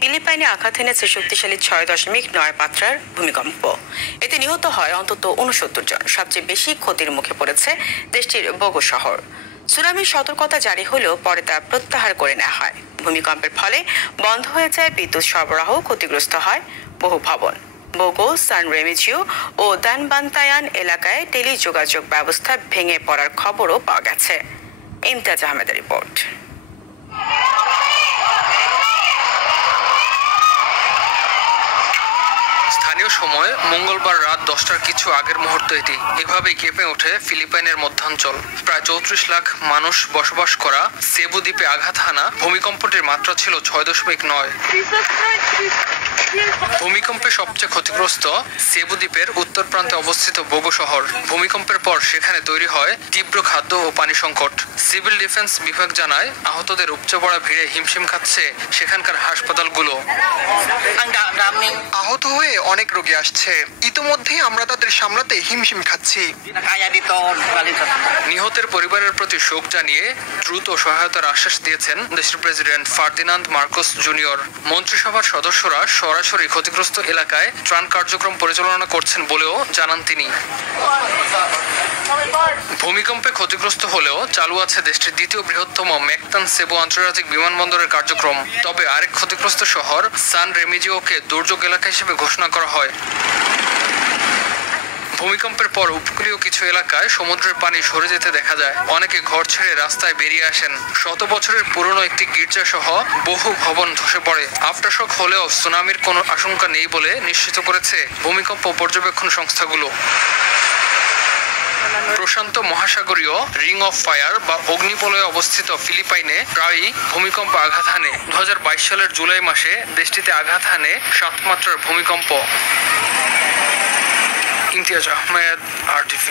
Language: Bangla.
ফিলিপাইনে আঘাত এনেছে শক্তিশালী 6.9 মাত্রার ভূমিকম্প। এতে নিহত হয় অন্তত 69 জন। সবচেয়ে বেশি ক্ষতির মুখে পড়েছে দেশটির বোগো শহর। সুনামির সতর্কতা জারি হলেও পরে তা প্রত্যাহার করে নেওয়া হয়। ভূমিকম্পের ফলে বন্ধ হয়ে যায় বিদ্যুৎ সরবরাহ, ক্ষতিগ্রস্ত হয় বহু ভবন। বোগো, সান রেমিজিও ও দানবান্তায়ান এলাকায় টেলিযোগাযোগ ব্যবস্থা ভেঙে পড়ার খবরও পাওয়া গেছে। ইমতিয়াজ আহমেদের রিপোর্ট। স্থানীয় সময় মঙ্গলবার রাত 10টার কিছু আগের মুহূর্ত এটি। এভাবেই কেঁপে ওঠে ফিলিপাইনের মধ্যাঞ্চল। প্রায় 34 লাখ মানুষ বসবাস করা সেবু দ্বীপে আঘাত হানা ভূমিকম্পটির মাত্রা ছিল 6.9। ভূমিকম্পে সবচেয়ে ক্ষতিগ্রস্ত সেবু দ্বীপের উত্তর প্রান্তে অবস্থিত বোগো শহর। ভূমিকম্পের পর সেখানে তৈরি হয় তীব্র খাদ্য ও পানি সংকট। সিভিল ডিফেন্স বিভাগ জানায়, আহতদের উপচে পড়া ভিড়ে হিমশিম খাচ্ছে সেখানকার হাসপাতালগুলো। আহত হয়ে অনেক রোগী আসছে, ইতোমধ্যেই আমরা তাদের সামলাতে হিমশিম খাচ্ছি। নিহতের পরিবারের প্রতি শোক জানিয়ে দ্রুত সহায়তার আশ্বাস দিয়েছেন দেশের প্রেসিডেন্ট ফার্দিনান্দ মার্কোস জুনিয়র। মন্ত্রিসভার সদস্যরা সরাসরি ক্ষতিগ্রস্ত এলাকায় ত্রাণ কার্যক্রম পরিচালনা করছেন বলেও জানান তিনি। ভূমিকম্পে ক্ষতিগ্রস্ত হলেও চালু আছে দেশটির দ্বিতীয় বৃহত্তম ম্যাকতান সেবু আন্তর্জাতিক বিমানবন্দরের কার্যক্রম। তবে আরেক ক্ষতিগ্রস্ত শহর সান রেমিজিওকে দুর্যোগ এলাকা হিসেবে ঘোষণা করা হয়। ভূমিকম্পের পর উপকূলীয় কিছু এলাকায় সমুদ্রের পানি সরে যেতে দেখা যায়। অনেকে ঘর ছেড়ে রাস্তায় বেরিয়ে আসেন। 100 বছরের পুরনো একটি গির্জা সহ বহু ভবন ধসে পড়ে। আফটারশক হলেও সুনামির কোনো আশঙ্কা নেই বলে নিশ্চিত করেছে ভূমিকম্প পর্যবেক্ষণ সংস্থাগুলো। প্রশান্ত মহাসাগরীয় রিং অফ ফায়ার বা অগ্নিবলয়ে অবস্থিত ফিলিপাইনে প্রায়ই ভূমিকম্প আঘাত হানে। 2022 সালের জুলাই মাসে দেশটিতে আঘাত হানে 7 মাত্রার ভূমিকম্প। ইমতিয়াজ আহমেদ, RTV।